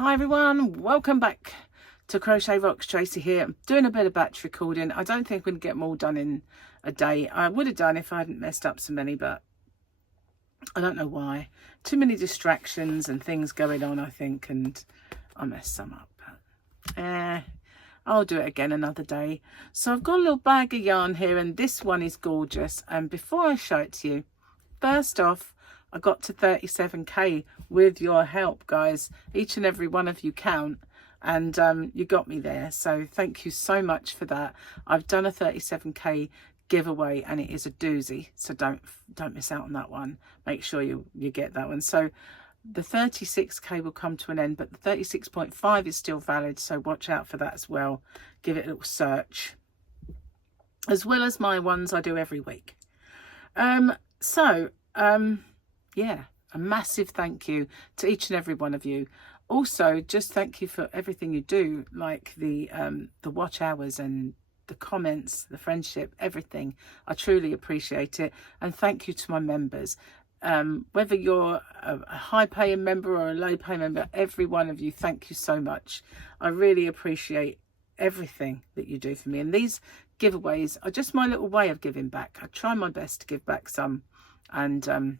Hi everyone, welcome back to CrochetRocks. Tracy here. I'm doing a bit of batch recording. I don't think we can get them all done in a day. I would have done if I hadn't messed up so many, but I don't know why. Too many distractions and things going on, I think, and I messed some up. But, I'll do it again another day. So I've got a little bag of yarn here, and this one is gorgeous. And before I show it to you, first off, I got to 37k with your help, guys. Each and every one of you count, and you got me there. So thank you so much for that. I've done a 37k giveaway, and it is a doozy. So don't miss out on that one. Make sure you get that one. So the 36k will come to an end, but the 36.5 is still valid. So watch out for that as well. Give it a little search, as well as my ones I do every week. Yeah, a massive thank you to each and every one of you. Also, just thank you for everything you do, like the watch hours and the comments, the friendship, everything. I truly appreciate it. And thank you to my members. Whether you're a high paying member or a low paying member, every one of you, thank you so much. I really appreciate everything that you do for me. And these giveaways are just my little way of giving back. I try my best to give back some, and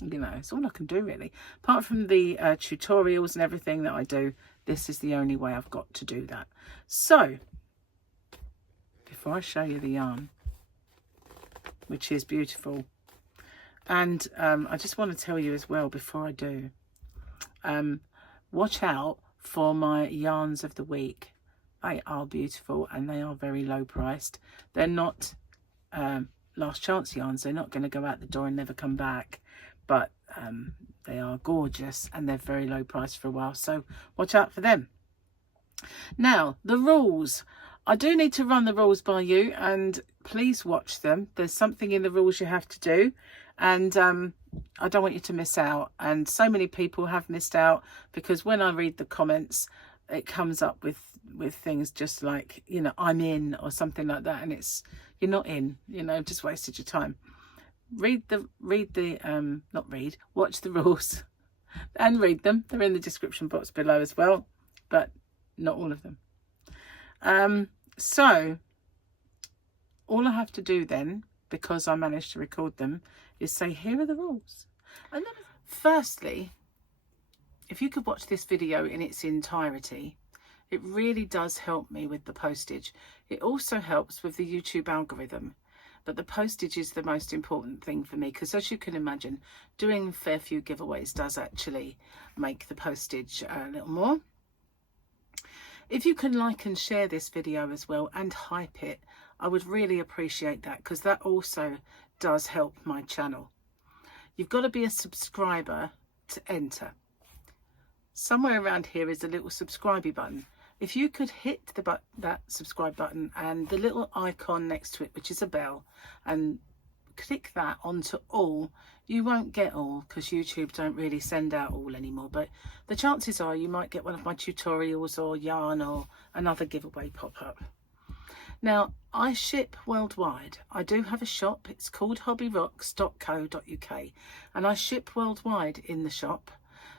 you know, it's all I can do really. Apart from the tutorials and everything that I do, this is the only way I've got to do that. So before I show you the yarn, which is beautiful, and I just want to tell you as well before I do, watch out for my yarns of the week. They are beautiful and they are very low priced. They're not last chance yarns. They're not going to go out the door and never come back, but they are gorgeous and they're very low priced for a while, so watch out for them. Now, the rules. I do need to run the rules by you, and please watch them. There's something in the rules you have to do, and I don't want you to miss out. And so many people have missed out because when I read the comments, it comes up with things just like, you know, I'm in or something like that, and it's, you're not in, you know, just wasted your time. Watch the rules and read them. They're in the description box below as well, but not all of them. So all I have to do then, because I managed to record them, is say, here are the rules. And then firstly, if you could watch this video in its entirety, it really does help me with the postage. It also helps with the YouTube algorithm. But the postage is the most important thing for me, because as you can imagine, doing a fair few giveaways does actually make the postage a little more. If you can like and share this video as well and hype it, I would really appreciate that, because that also does help my channel. You've got to be a subscriber to enter. Somewhere around here is a little subscribe button. If you could hit that subscribe button and the little icon next to it, which is a bell, and click that onto all, you won't get all because YouTube don't really send out all anymore, but the chances are you might get one of my tutorials or yarn or another giveaway pop up. Now, I ship worldwide. I do have a shop. It's called Hobbycraft.co.uk, and I ship worldwide in the shop,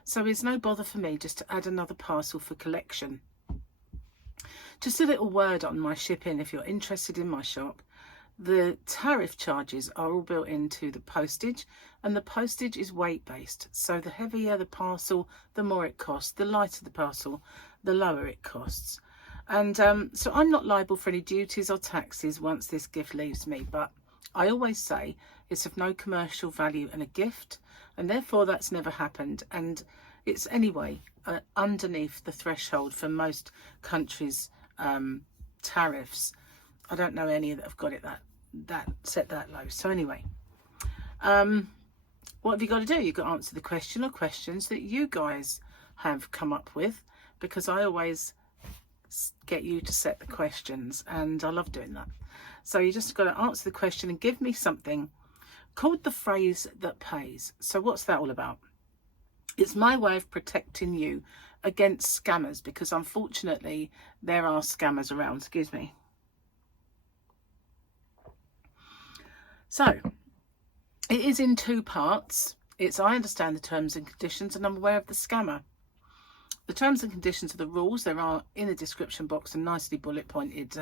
so it's no bother for me just to add another parcel for collection. Just a little word on my shipping if you're interested in my shop. The tariff charges are all built into the postage, and the postage is weight based. So the heavier the parcel, the more it costs. The lighter the parcel, the lower it costs. And so I'm not liable for any duties or taxes once this gift leaves me, but I always say it's of no commercial value and a gift, and therefore that's never happened. And it's anyway underneath the threshold for most countries' tariffs. I don't know any that have got it that set that low. So anyway, what have you got to do? You've got to answer the question or questions that you guys have come up with, because I always get you to set the questions, and I love doing that. So you just got to answer the question and give me something called the phrase that pays. So what's that all about? It's my way of protecting you against scammers, because unfortunately there are scammers around. Excuse me. So it is in two parts. It's I understand the terms and conditions and I'm aware of the scammer. The terms and conditions of the rules, there are in the description box a nicely bullet pointed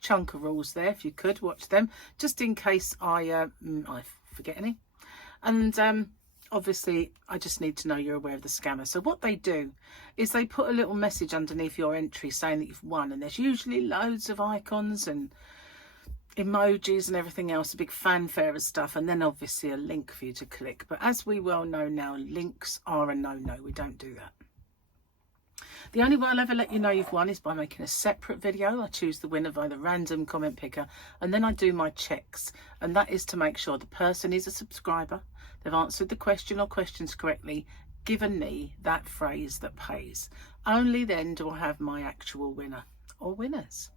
chunk of rules there. If you could watch them, just in case I forget any. And obviously I just need to know you're aware of the scammer. So what they do is they put a little message underneath your entry saying that you've won, and there's usually loads of icons and emojis and everything else, a big fanfare of stuff, and then obviously a link for you to click. But as we well know now, links are a no-no. We don't do that. The only way I'll ever let you know you've won is by making a separate video. I choose the winner by the random comment picker, and then I do my checks, and that is to make sure the person is a subscriber, they've answered the question or questions correctly, given me that phrase that pays. Only then do I have my actual winner or winners.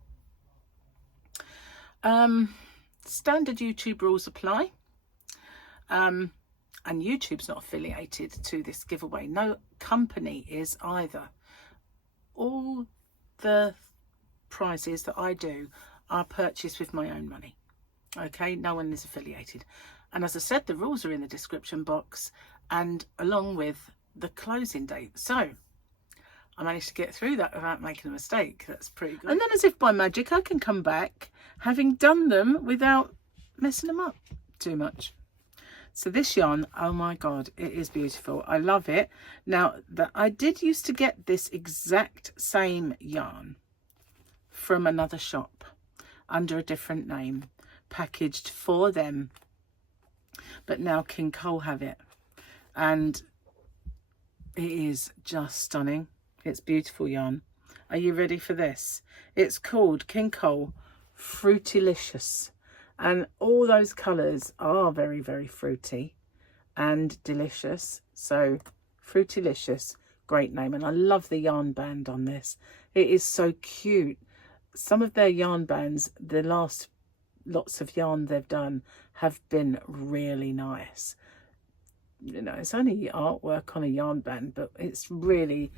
Standard YouTube rules apply, and YouTube's not affiliated to this giveaway. No company is either. All the prizes that I do are purchased with my own money. Okay, no one is affiliated. And as I said, the rules are in the description box, and along with the closing date. So I managed to get through that without making a mistake. That's pretty good. And then, as if by magic, I can come back having done them without messing them up too much. So this yarn, oh my god, it is beautiful. I love it. Now, I did used to get this exact same yarn from another shop under a different name, packaged for them. But now King Cole have it, and it is just stunning. It's beautiful yarn. Are you ready for this? It's called King Cole Fruitilicious. And all those colours are very, very fruity and delicious. So, Fruitilicious, great name. And I love the yarn band on this. It is so cute. Some of their yarn bands, the last lots of yarn they've done, have been really nice. You know, it's only artwork on a yarn band, but it's really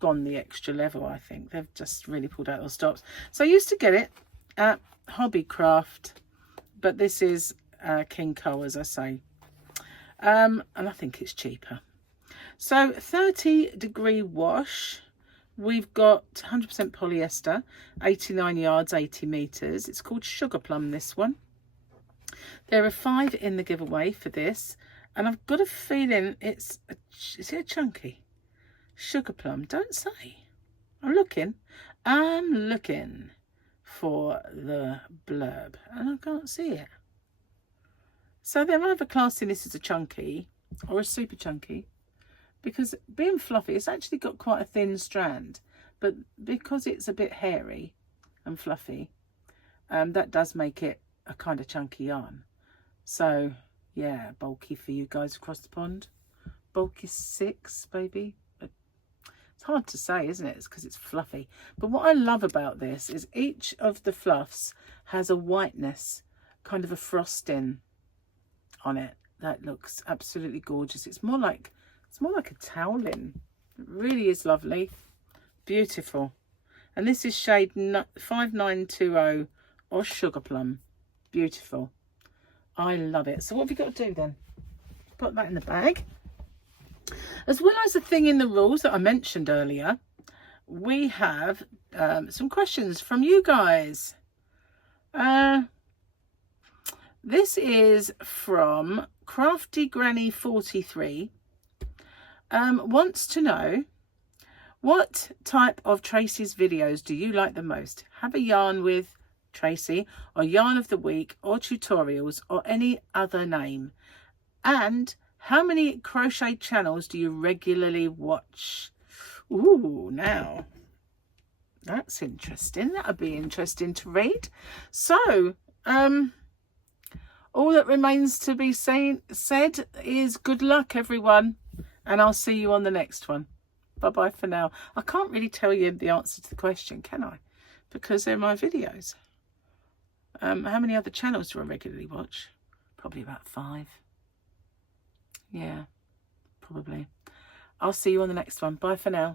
gone the extra level, I think. They've just really pulled out those stops. So I used to get it at Hobbycraft, but this is King Cole, as I say, and I think it's cheaper. So 30-degree wash. We've got 100% polyester, 89 yards, 80 meters. It's called Sugar Plum, this one. There are 5 in the giveaway for this, and I've got a feeling is it a chunky? Sugar Plum, don't say. I'm looking for the blurb and I can't see it. So they're either classing this as a chunky or a super chunky, because being fluffy, it's actually got quite a thin strand, but because it's a bit hairy and fluffy, that does make it a kind of chunky yarn. So yeah, bulky for you guys across the pond. Bulky 6, baby. It's hard to say, isn't it? It's because it's fluffy. But what I love about this is each of the fluffs has a whiteness, kind of a frosting on it. That looks absolutely gorgeous. It's more like a toweling. It really is lovely. Beautiful. And this is shade 5920 or Sugar Plum. Beautiful. I love it. So what have you got to do then? Put that in the bag. As well as the thing in the rules that I mentioned earlier, we have some questions from you guys. This is from Crafty Granny 43. Wants to know, what type of Tracy's videos do you like the most? Have a yarn with Tracy, or yarn of the week, or tutorials, or any other name? And how many crochet channels do you regularly watch? Ooh, now that's interesting. That would be interesting to read. So, all that remains to be said is good luck, everyone, and I'll see you on the next one. Bye-bye for now. I can't really tell you the answer to the question, can I? Because they're my videos. How many other channels do I regularly watch? Probably about 5. Yeah, probably. I'll see you on the next one. Bye for now.